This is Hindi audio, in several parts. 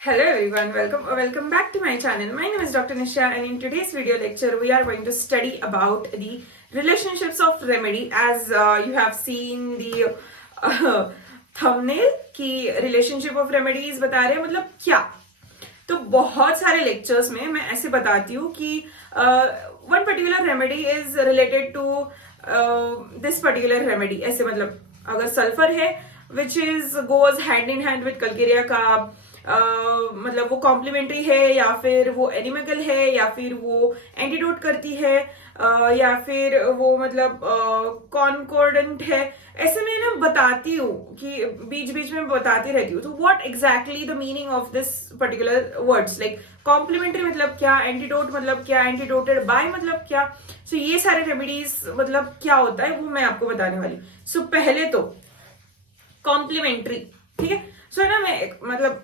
Hello everyone, welcome back to my channel. My name is Dr. Nisha and in today's video lecture we are going to study about the relationships of remedy as you have seen the thumbnail कि relationship of remedies बता रहे हैं मतलब क्या. तो बहुत सारे lectures में मैं ऐसे बताती हूँ कि one particular remedy is related to this particular remedy. ऐसे मतलब अगर sulfur है which is goes hand in hand with calcarea carb, मतलब वो कॉम्प्लीमेंट्री है या फिर वो एनिमिकल है या फिर वो एंटीडोट करती है या फिर वो मतलब कॉन्कॉर्डेंट है. ऐसे मैं ना बताती हूँ कि बीच बीच में बताती रहती हूँ. तो what exactly the meaning of this particular words, like complimentary मतलब क्या, एंटीडोट मतलब क्या, एंटीडोटेड बाय मतलब क्या. सो ये सारे रेमेडीज मतलब क्या होता है वो मैं आपको बताने वाली. सो पहले तो कॉम्प्लीमेंट्री, ठीक है. सो है ना,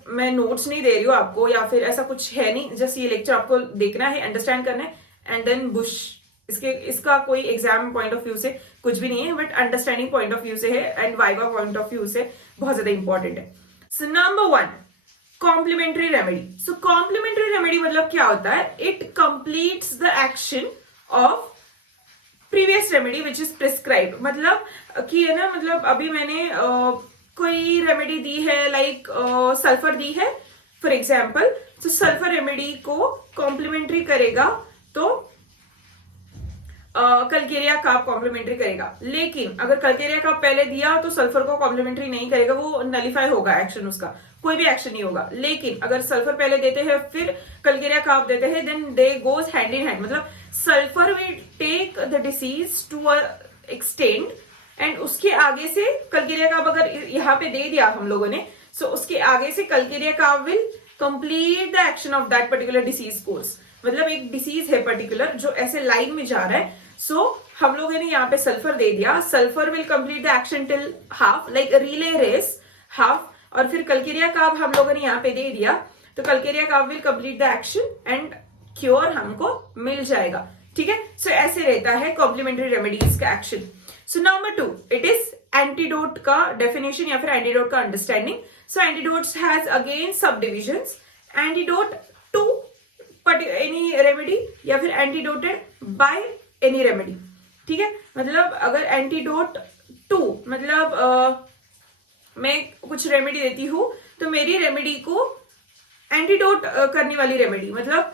मैं नोट्स नहीं दे रही हूँ आपको या फिर ऐसा कुछ है नहीं. जस्ट ये लेक्चर आपको देखना है, अंडरस्टैंड करना है एंड देन बुश. इसका कोई एग्जाम पॉइंट ऑफ व्यू से कुछ भी नहीं है, but understanding point of view से है and viva point of view से बहुत ज्यादा इंपॉर्टेंट है. So number 1, complementary remedy. So complementary remedy मतलब क्या होता है? It completes the action of previous remedy which is prescribed. मतलब कि है ना, मतलब अभी मैंने कोई रेमेडी दी है, लाइक सल्फर दी है फॉर एग्जाम्पल. तो सल्फर रेमेडी को कॉम्प्लीमेंट्री करेगा तो कल्केरिया कार्ब कॉम्प्लीमेंट्री करेगा. लेकिन अगर कल्केरिया कार्ब पहले दिया तो सल्फर को कॉम्प्लीमेंट्री नहीं करेगा, वो नलिफाई होगा एक्शन, उसका कोई भी एक्शन नहीं होगा. लेकिन अगर सल्फर पहले देते हैं फिर कल्केरिया कार्ब देते हैं, then they goes hand in hand. मतलब sulphur will take the disease to a extend and उसके आगे से कल्केरिया कार्ब अगर यहाँ पे दे दिया हम लोगों ने, सो उसके आगे से calcarea carb will complete the action of that particular disease course. मतलब एक डिसीज है पर्टिकुलर जो ऐसे लाइन में जा रहा है. सो हम लोगों ने यहाँ पे सल्फर दे दिया, sulphur will complete the action till half, like relay race half. और फिर कल्केरिया कार्ब हम लोगों ने यहाँ पे दे दिया तो calcarea carb will complete the action and cure हमको मिल जाएगा. ठीक है. सो ऐसे रहता है कॉम्प्लीमेंट्री रेमेडीज का action. So number 2, it is antidote का डेफिनेशन या फिर एंटीडोट का understanding. So antidotes has again सब divisions. Antidote to any remedy या फिर एंटीडोटेड बाय एनी रेमेडी. ठीक है. मतलब अगर एंटीडोट टू मतलब मैं कुछ रेमेडी देती हूं तो मेरी रेमेडी को एंटीडोट करने वाली रेमेडी मतलब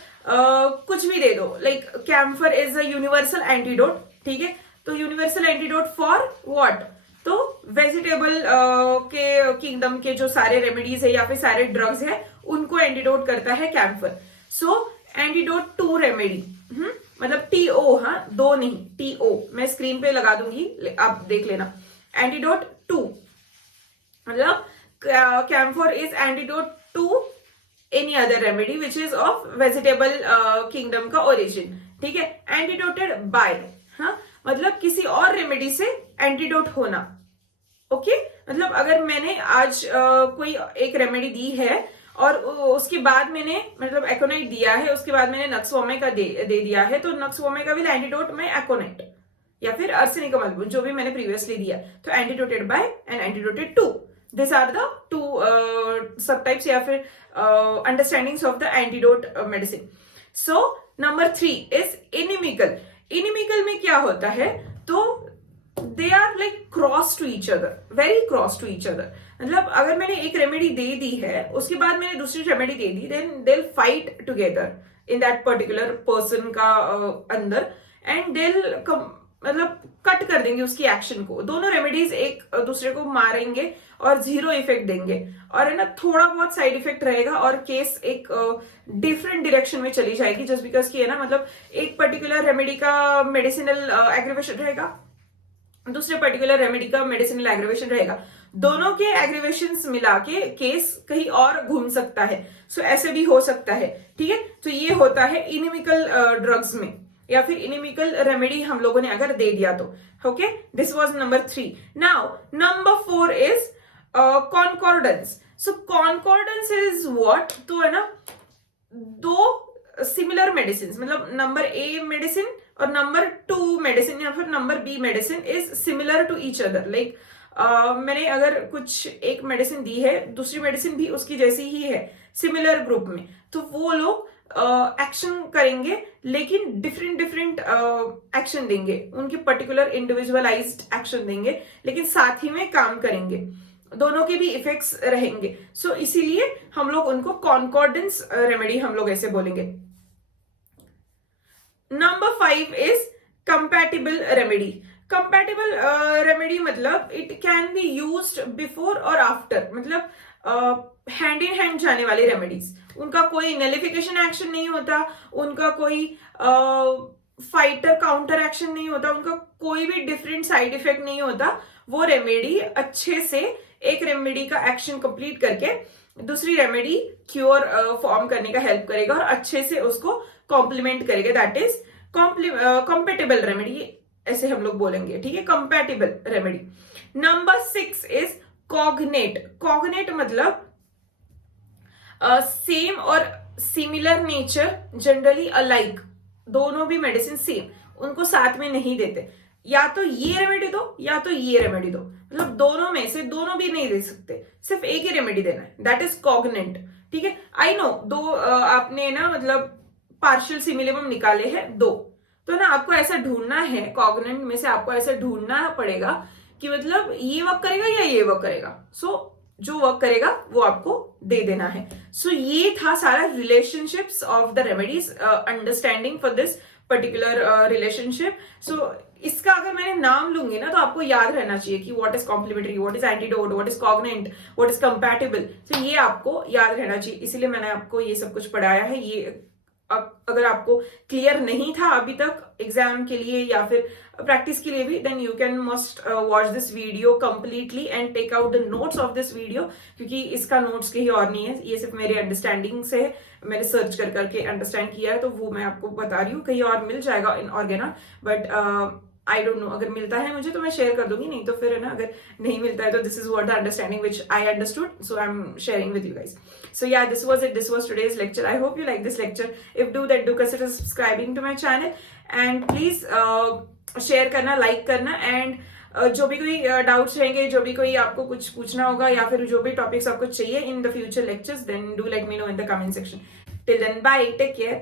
कुछ भी दे दो, like camphor is a universal antidote. ठीक है. तो यूनिवर्सल एंटीडोट फॉर व्हाट? तो वेजिटेबल के किंगडम के जो सारे रेमेडीज है या फिर सारे ड्रग्स है उनको एंटीडोट करता है camphor. So antidote to remedy मतलब टीओ, हाँ दो नहीं, टीओ मैं स्क्रीन पे लगा दूंगी, आप देख लेना. एंटीडोट टू मतलब camphor is antidote to any other remedy which is of vegetable kingdom का ओरिजिन. ठीक है. एंटीडोटेड बाय, हाँ मतलब किसी और रेमेडी से एंटीडोट होना. ओके. मतलब अगर मैंने आज कोई एक रेमेडी दी है और उसके बाद मैंने मतलब एकोनाइट दिया है, उसके बाद मैंने नक्स वोमेका दे दिया है, तो नक्स वोमेका विल एंटीडोट में एकोनाइट या फिर अर्सेनिकम अल्बुम जो भी मैंने प्रीवियसली दिया. तो antidoted by and antidoted to, this are the two sub types या फिर understandings of the antidote medicine. So number 3 is inimical. Inimical में क्या होता है? तो they are like cross to each other, very cross to each other. मतलब अगर मैंने एक रेमेडी दे दी है उसके बाद मैंने दूसरी रेमेडी दे दी, then they will fight together in that particular person का अंदर एंड दे मतलब कट कर देंगे उसकी एक्शन को. दोनों रेमेडीज एक दूसरे को मारेंगे और जीरो इफेक्ट देंगे और है ना थोड़ा बहुत साइड इफेक्ट रहेगा और केस एक डिफरेंट डायरेक्शन में चली जाएगी जस्ट बिकॉज की है ना, मतलब एक पर्टिकुलर रेमेडी का मेडिसिनल एग्रीवेशन रहेगा, दूसरे पर्टिकुलर रेमेडी का मेडिसिनल एग्रीवेशन रहेगा. दोनों के एग्रीवेशन मिला के केस कहीं और घूम सकता है. सो ऐसे भी हो सकता है. ठीक है. तो ये होता है इनिमिकल ड्रग्स में या फिर इनिमिकल रेमेडी हम लोगों ने अगर दे दिया तो. Okay. This was number 3. Now number 4 is concordance. So concordance is what? तो है ना दो सिमिलर मेडिसिन मतलब नंबर ए मेडिसिन और नंबर 2 मेडिसिन या फिर number B medicine is similar to each other. Like मैंने अगर कुछ एक मेडिसिन दी है, दूसरी मेडिसिन भी उसकी जैसी ही है सिमिलर ग्रुप में, तो वो लोग एक्शन करेंगे लेकिन डिफरेंट डिफरेंट एक्शन देंगे, उनकी पर्टिकुलर इंडिविजुअलाइज्ड एक्शन देंगे, लेकिन साथ ही में काम करेंगे, दोनों के भी इफेक्ट्स रहेंगे। सो इसीलिए हम लोग उनको कॉन्कॉर्डेंस रेमेडी हम लोग ऐसे बोलेंगे। Number 5 is compatible remedy. Compatible remedy मतलब it can be used before और आफ्टर, मतलब हैंड इन हैंड जाने वाली रेमेडीज। उनका कोई नलिफिकेशन एक्शन नहीं होता, उनका कोई फाइटर काउंटर एक्शन नहीं होता, उनका कोई भी डिफरेंट साइड इफेक्ट नहीं होता। वो रेमेडी अच्छे से एक रेमेडी का एक्शन कंप्लीट करके दूसरी रेमेडी क्योर फॉर्म करने का हेल्प करेगा और अच्छे से उसको कॉम्प्लीमेंट करेगा। दैट इज कॉम्पेटेबल रेमेडी, ऐसे हम लोग बोलेंगे, ठीक है, compatible remedy. Number 6 is cognate. Cognate मतलब सेम और सिमिलर नेचर, जनरली अलाइक, दोनों भी मेडिसिन सेम, उनको साथ में नहीं देते। या तो ये रेमेडी दो या तो ये रेमेडी दो, मतलब दोनों में से दोनों भी नहीं दे सकते, सिर्फ एक ही रेमेडी देना है। दैट इज कॉग्नेंट, ठीक है। आई नो दो आपने ना मतलब पार्शियल सिमिलियम निकाले हैं दो, तो ना आपको ऐसा ढूंढना है, कॉग्नेंट में से आपको ऐसा ढूंढना पड़ेगा कि मतलब ये वर्क करेगा या ये वर्क करेगा। सो जो वर्क करेगा वो आपको दे देना है। सो ये था सारा relationships of the remedies, understanding for this particular relationship. So इसका अगर मैंने नाम लूंगी ना तो आपको याद रहना चाहिए कि what is complementary, what is antidote, what is cognate, what is compatible. तो ये आपको याद रहना चाहिए, इसीलिए मैंने आपको ये सब कुछ पढ़ाया है। ये अगर आपको क्लियर नहीं था अभी तक एग्जाम के लिए या फिर प्रैक्टिस के लिए भी, then you can must watch this video completely and take out the notes of this video, क्योंकि इसका नोट्स कहीं और नहीं है, ये सिर्फ मेरे अंडरस्टैंडिंग से है, मैंने सर्च कर करके अंडरस्टैंड किया है, तो वो मैं आपको बता रही हूँ। कहीं और मिल जाएगा इन ऑर्गेना, बट आई डोंट नो, अगर मिलता है मुझे तो मैं शेयर कर दूंगी, नहीं तो फिर है ना, अगर नहीं मिलता है तो this is what the understanding which I understood, so I am sharing with you guys. So yeah, this was it. This was today's lecture. I hope you like this lecture. If do that, do consider subscribing to my channel and please share करना, like करना, and जो भी कोई डाउट्स रहेंगे, जो भी कोई आपको कुछ पूछना होगा या फिर जो भी टॉपिक्स आपको चाहिए in the future lectures, then do let me know in the comment section. Till then, bye. Take care.